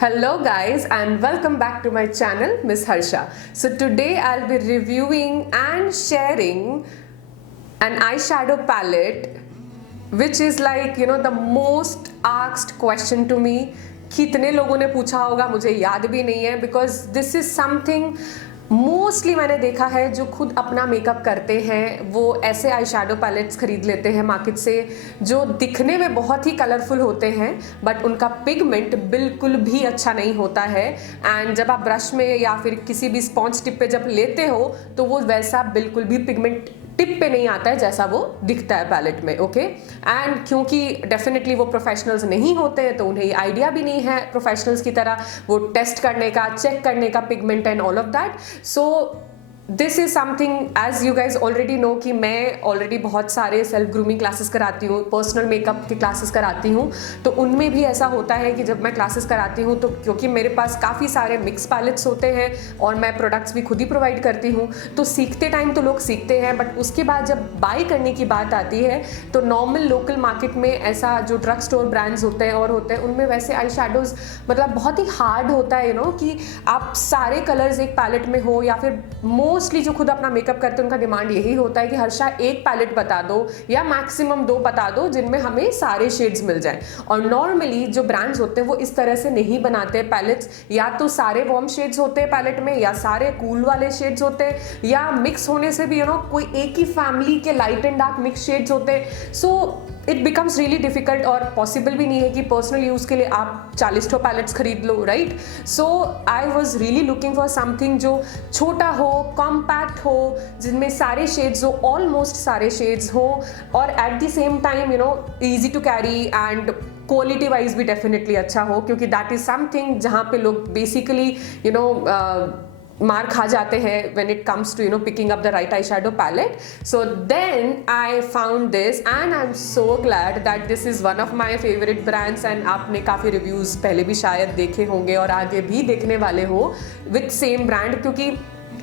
Hello guys and welcome back to my channel Miss Harsha. So today I'll be reviewing and sharing an eyeshadow palette which is like the most asked question to me. कितने लोगों ने पूछा होगा मुझे याद भी नहीं है because this is something mostly मैंने देखा है जो खुद अपना मेकअप करते हैं वो ऐसे आई शेडो पैलेट्स खरीद लेते हैं मार्केट से जो दिखने में बहुत ही कलरफुल होते हैं बट उनका पिगमेंट बिल्कुल भी अच्छा नहीं होता है एंड जब आप ब्रश में या फिर किसी भी स्पॉन्ज टिप पे जब लेते हो तो वो वैसा बिल्कुल भी पिगमेंट टिप पे नहीं आता है जैसा वो दिखता है पैलेट में. ओके एंड क्योंकि डेफिनेटली वो प्रोफेशनल्स नहीं होते हैं तो उन्हें आइडिया भी नहीं है प्रोफेशनल्स की तरह वो टेस्ट करने का चेक करने का pigment and all of that. So this is something as you guys already know कि मैं ऑलरेडी बहुत सारे सेल्फ ग्रूमिंग क्लासेस कराती हूँ, पर्सनल मेकअप की क्लासेस कराती हूँ. तो उनमें भी ऐसा होता है कि जब मैं क्लासेस कराती हूँ तो क्योंकि मेरे पास काफ़ी सारे मिक्स पैलेट्स होते हैं और मैं प्रोडक्ट्स भी खुद ही प्रोवाइड करती हूँ तो सीखते टाइम तो लोग सीखते हैं बट उसके बाद जब बाई करने की बात आती है तो नॉर्मल लोकल मार्केट में ऐसा जो ड्रग स्टोर ब्रांड्स होते हैं और होते हैं उनमें वैसे आई शेडोज मतलब बहुत ही हार्ड होता है कि आप सारे कलर्स एक पैलेट में हो या फिर मोस्टली जो खुद अपना मेकअप करते हैं उनका डिमांड यही होता है कि हर्षा एक पैलेट बता दो या मैक्सिमम 2 बता दो जिनमें हमें सारे शेड्स मिल जाएं. और नॉर्मली जो ब्रांड्स होते हैं वो इस तरह से नहीं बनाते पैलेट्स, या तो सारे वार्म शेड्स होते हैं पैलेट में या सारे कूल वाले शेड्स होते हैं या मिक्स होने से भी कोई एक ही फैमिली के light and dark mix shades होते हैं. So it becomes really difficult और पॉसिबल भी नहीं है कि पर्सनल यूज़ के लिए आप 40 पैलेट्स खरीद लो, right. So I was really looking for something जो छोटा हो, कॉम्पैक्ट हो, जिनमें सारे शेड्स हो, ऑलमोस्ट सारे शेड्स हो और at the same time easy to carry and quality wise भी डेफिनेटली अच्छा हो क्योंकि दैट इज समथिंग जहाँ पे लोग बेसिकली मार खा जाते हैं when it comes to picking up the right eyeshadow palette. So then I found this and I'm so glad that this is one of my favorite brands and आपने काफ़ी reviews पहले भी शायद देखे होंगे और आगे भी देखने वाले हो with same brand क्योंकि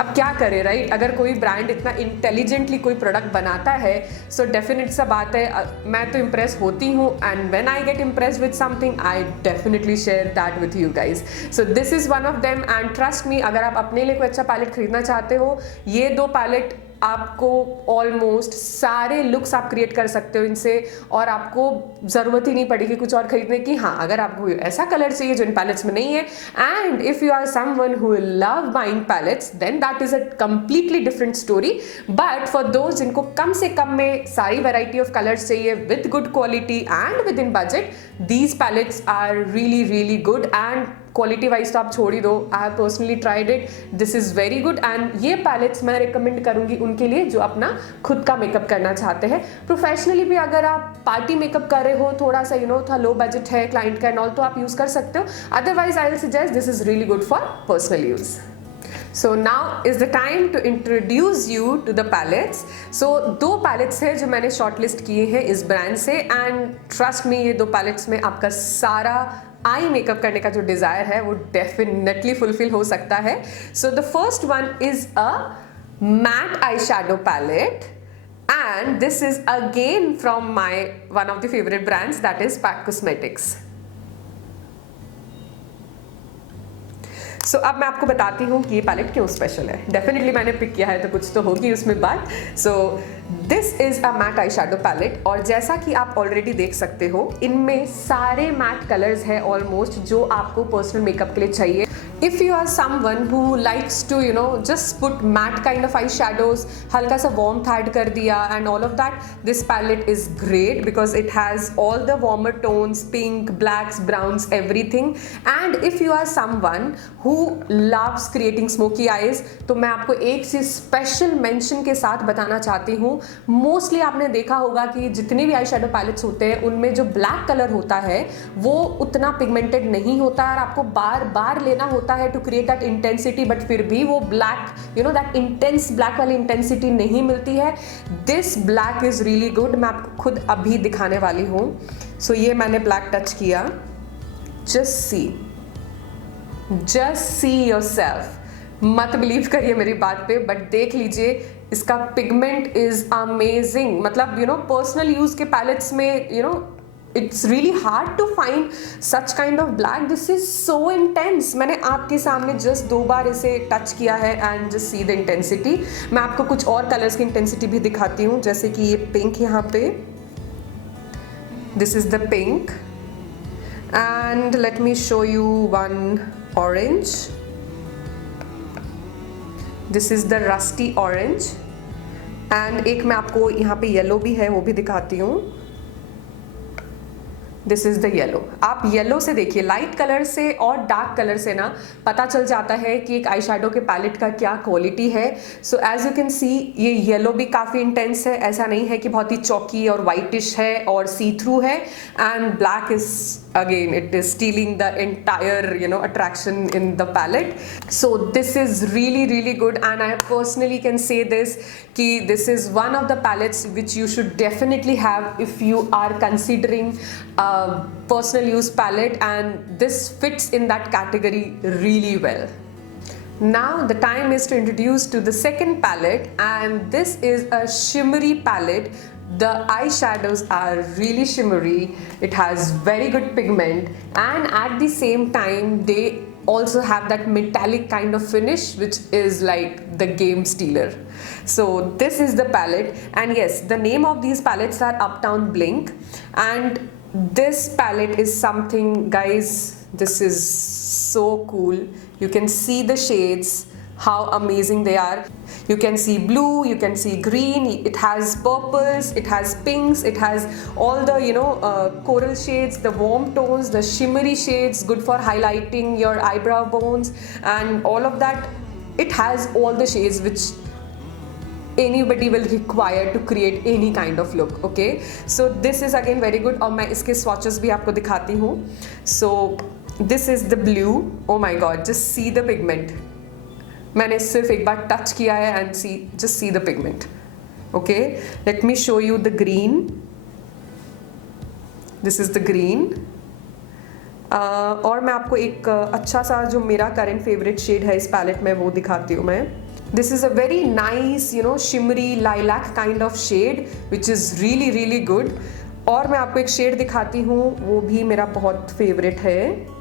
अब क्या करें राइट. अगर कोई ब्रांड इतना इंटेलिजेंटली कोई प्रोडक्ट बनाता है सो डेफिनेट सा बात है मैं तो इम्प्रेस होती हूँ and when I get impress with something I definitely share that with you guys. So this is one of them and trust me अगर आप अपने लिए कोई अच्छा पैलेट खरीदना चाहते हो ये 2 पैलेट आपको ऑलमोस्ट सारे लुक्स आप क्रिएट कर सकते हो इनसे और आपको ज़रूरत ही नहीं पड़ेगी कुछ और खरीदने की. हाँ अगर आपको ऐसा कलर चाहिए जो इन पैलेट्स में नहीं है and if you are someone who love buying palettes then that is a completely different story. But for those जिनको कम से कम में सारी वैरायटी ऑफ कलर्स चाहिए with good quality and with in budget these palettes are really good and quality wise तो आप छोड़ ही दो. I have personally tried it, this is very good and ये पैलेट्स मैं रिकमेंड करूँगी उनके लिए जो अपना खुद का मेकअप करना चाहते हैं. प्रोफेशनली भी अगर आप पार्टी मेकअप कर रहे हो थोड़ा सा था लो बजट है क्लाइंट का एंड ऑल तो आप यूज़ कर सकते हो. Otherwise I will suggest this is really good for personal use. So now is the time to introduce you to the palettes. So 2 palettes है जो मैंने शॉर्टलिस्ट किए हैं इस ब्रांड से एंड ट्रस्ट मी ये 2 पैलेट्स में आपका सारा आई मेकअप करने का जो डिज़ायर है वो डेफिनेटली फुलफिल हो सकता है. So the first one is a matte eye shadow palette and this is again from my one of the favourite brands that is PAC cosmetics. So अब मैं आपको बताती हूँ कि ये पैलेट क्यों स्पेशल है. डेफिनेटली मैंने पिक किया है तो कुछ तो होगी उसमें बात. So this is a matte eye shadow palette और जैसा कि आप ऑलरेडी देख सकते हो इनमें सारे मैट कलर्स हैं ऑलमोस्ट जो आपको पर्सनल मेकअप के लिए चाहिए. If you are someone who likes to just put matte kind of eye shadows, हल्का सा warmth add कर दिया and all of that, this palette is great because it has all the warmer tones, pink, blacks, browns, everything. And if you are someone who loves creating smoky eyes, तो मैं आपको एक चीज़ special mention के साथ बताना चाहती हूँ. Mostly आपने देखा होगा कि जितने भी आई शेडो पैलेट्स होते हैं उनमें जो ब्लैक कलर होता है वो उतना पिगमेंटेड नहीं होता और आपको बार बार लेना होता है to create that intensity but फिर भी वो ब्लैक दैट इंटेंस ब्लैक वाली इंटेंसिटी नहीं मिलती है. This black is really good. मैं आपको खुद अभी दिखाने वाली हूँ. सो ये मैंने ब्लैक टच किया. Just see yourself. मत बिलीव करिए मेरी बात पे बट देख लीजिए इसका पिगमेंट इज अमेजिंग. मतलब पर्सनल यूज के पैलेट्स में it's really hard to find such kind of black. This is so intense. मैंने आपके सामने just 2 बार इसे टच किया है and just see the intensity. मैं आपको कुछ और कलर्स की इंटेंसिटी भी दिखाती हूँ, जैसे कि ये पिंक यहाँ पे, this is the pink, and let me show you one orange. This is the rusty orange, and एक मैं आपको यहाँ पे येलो भी है वो भी दिखाती हूँ. This is the yellow. आप येलो से देखिए, लाइट कलर से और डार्क कलर से ना पता चल जाता है कि एक आई शेडो के पैलेट का क्या क्वालिटी है. So as you can see ये येलो भी काफ़ी इंटेंस है, ऐसा नहीं है कि बहुत ही चौकी और वाइटिश है और सी थ्रू है. And black is again it is stealing the entire attraction in the palette. So this is really good, and I personally can say this is one of the palettes which you should definitely have if you are considering a personal use palette, and this fits in that category really well. Now the time is to introduce to the second palette, and this is a shimmery palette. The eyeshadows are really shimmery, it has very good pigment, and at the same time they also have that metallic kind of finish which is like the game stealer. So this is the palette, and yes, the name of these palettes are Uptown Blink, and this palette is something, guys, this is so cool. You can see the shades, how amazing they are. You can see blue, you can see green, it has purples, it has pinks, it has all the coral shades, the warm tones, the shimmery shades, good for highlighting your eyebrow bones and all of that. It has all the shades which anybody will require to create any kind of look. Okay, so this is again very good. और मैं इसके swatches भी आपको दिखाती हूँ. So this is the blue. Oh my god, just see the pigment. मैंने सिर्फ एक बार टच किया है and just see the pigment. Okay, let me show you the green. This is the green. और मैं आपको एक अच्छा सा जो मेरा करंट फेवरेट शेड है इस पैलेट में वो दिखाती हूँ मैं. This is a very nice shimmery lilac kind of shade which is really good. और मैं आपको एक शेड दिखाती हूँ वो भी मेरा बहुत फेवरेट है.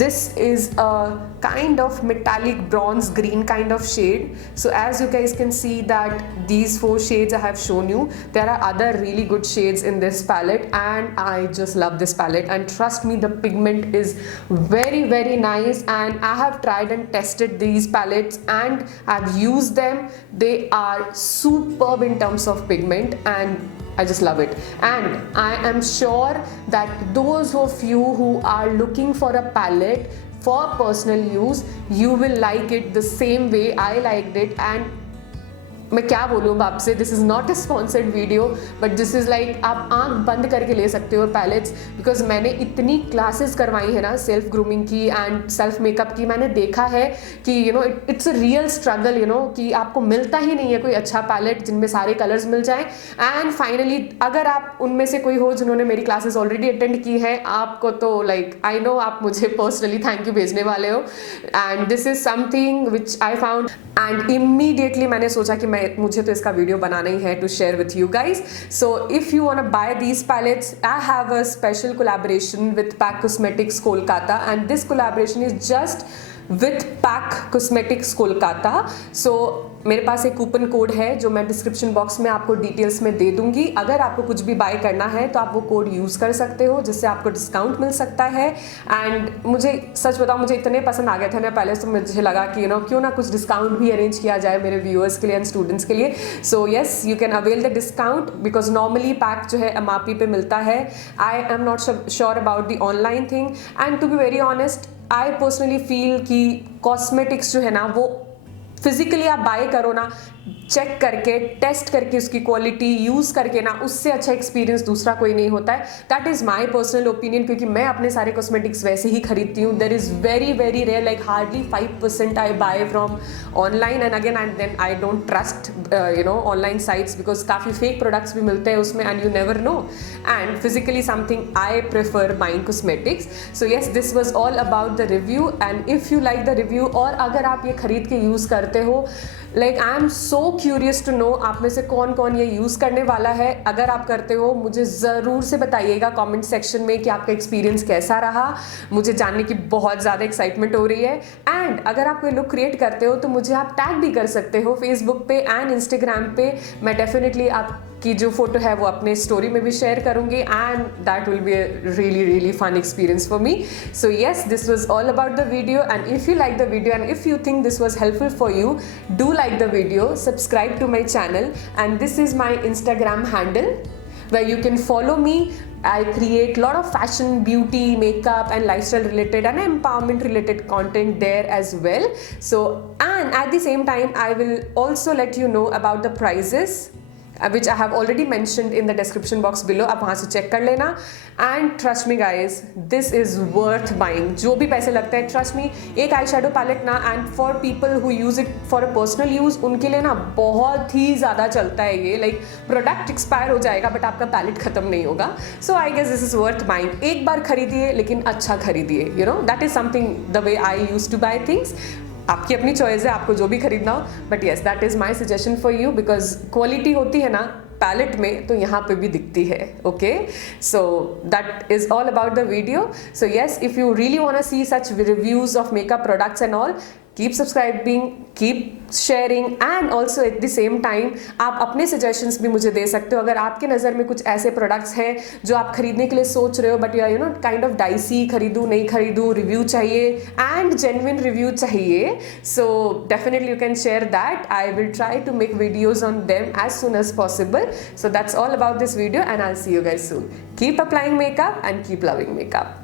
This is a kind of metallic bronze green kind of shade. So as you guys can see that these 4 shades I have shown you, there are other really good shades in this palette, and I just love this palette, and trust me, the pigment is very nice, and I have tried and tested these palettes and I've used them. They are superb in terms of pigment, and I just love it. And I am sure that those of you who are looking for a palette for personal use, you will like it the same way I liked it. And मैं क्या बोलूँ आपसे, this is not a sponsored video, but this is like आप आंख बंद करके ले सकते हो पैलेट्स, बिकॉज मैंने इतनी क्लासेस करवाई है ना सेल्फ ग्रूमिंग की एंड सेल्फ मेकअप की. मैंने देखा है कि इट्स अ रियल स्ट्रगल कि आपको मिलता ही नहीं है कोई अच्छा पैलेट जिनमें सारे कलर्स मिल जाएं. एंड फाइनली अगर आप उनमें से कोई हो जिन्होंने मेरी क्लासेस ऑलरेडी अटेंड की है, आपको तो लाइक आई नो आप मुझे पर्सनली थैंक यू भेजने वाले हो. And this is something which I found, and immediately मैंने सोचा कि मुझे तो इसका वीडियो बनाना ही है to share with you guys. So if you want to buy these palettes, I have a special collaboration with PAC cosmetics Kolkata, and this collaboration is just with PAC cosmetics Kolkata. So मेरे पास एक coupon code है जो मैं description box में आपको details में दे दूंगी. अगर आपको कुछ भी बाय करना है तो आप वो कोड यूज़ कर सकते हो, जिससे आपको डिस्काउंट मिल सकता है. एंड मुझे सच बताऊं, मुझे इतने पसंद आ गए थे ना पहले, तो मुझे लगा कि क्यों ना कुछ डिस्काउंट भी अरेंज किया जाए मेरे व्यूअर्स के लिए एंड स्टूडेंट्स के लिए. So yes, you can avail the discount because normally pack जो है MRP पे मिलता है. I am not sure about the online thing, and to be very honest I personally feel कि कॉस्मेटिक्स जो है ना वो फिजिकली आप बाय करो ना, चेक करके टेस्ट करके उसकी क्वालिटी यूज़ करके ना, उससे अच्छा एक्सपीरियंस दूसरा कोई नहीं होता है. That is my personal opinion, क्योंकि मैं अपने सारे कॉस्मेटिक्स वैसे ही खरीदती हूँ. There is very rare, like hardly 5% I buy from online. And again then I don't trust online sites because काफ़ी फेक प्रोडक्ट्स भी मिलते हैं उसमें, and you never know. And physically something I prefer buying cosmetics. So yes, this was all about the review, and if you like the review, और अगर आप ये खरीद के यूज़ करते हो, like I am so curious to know आप में से कौन कौन ये यूज़ करने वाला है। अगर आप करते हो मुझे ज़रूर से बताइएगा कमेंट सेक्शन में कि आपका एक्सपीरियंस कैसा रहा। मुझे जानने की बहुत ज़्यादा एक्साइटमेंट हो रही है। एंड अगर आप कोई लुक क्रिएट करते हो तो मुझे आप टैग भी कर सकते हो फेसबुक पे एंड इंस्टाग्राम पे। मैं डेफिनेटली आपकी जो फोटो है वो अपने स्टोरी में भी शेयर करूँगी and that will be a really fun experience for me. So yes, this was all about the video, and if you like the video and if you think this was helpful for you, do like the video, subscribe to my channel, and this is my Instagram handle where you can follow me. I create lot of fashion, beauty, makeup and lifestyle related and empowerment related content there as well. So, and at the same time I will also let you know about the prices which I have already mentioned in the description box below. आप वहाँ से check कर लेना and trust me guys, this is worth buying. जो भी पैसे लगते हैं trust me, एक आई शेडो पैलेट ना and for people who use it for a personal use उनके लिए ना बहुत ही ज़्यादा चलता है ये। like प्रोडक्ट एक्सपायर हो जाएगा बट आपका पैलेट ख़त्म नहीं होगा। so I guess this is worth buying. एक बार खरीदिए लेकिन अच्छा खरीदिए, you know, that is something the way I used to buy things. आपकी अपनी चॉइस है, आपको जो भी खरीदना हो, but yes that is my suggestion for you because quality होती है ना पैलेट में तो यहाँ पे भी दिखती है। Okay, so that is all about the video. So yes, if you really want to see such reviews of makeup products and all, keep subscribing, keep sharing and also at the same time आप अपने suggestions भी मुझे दे सकते हो। अगर आपके नज़र में कुछ ऐसे प्रोडक्ट्स हैं जो आप खरीदने के लिए सोच रहे हो but you know kind of dicey, खरीदूँ नहीं खरीदूँ, रिव्यू चाहिए एंड जेन्युइन रिव्यू चाहिए, so definitely you can share that. I will try to make videos on them as soon as possible. So that's all about this video and I will see you guys soon. Keep applying makeup and keep loving makeup.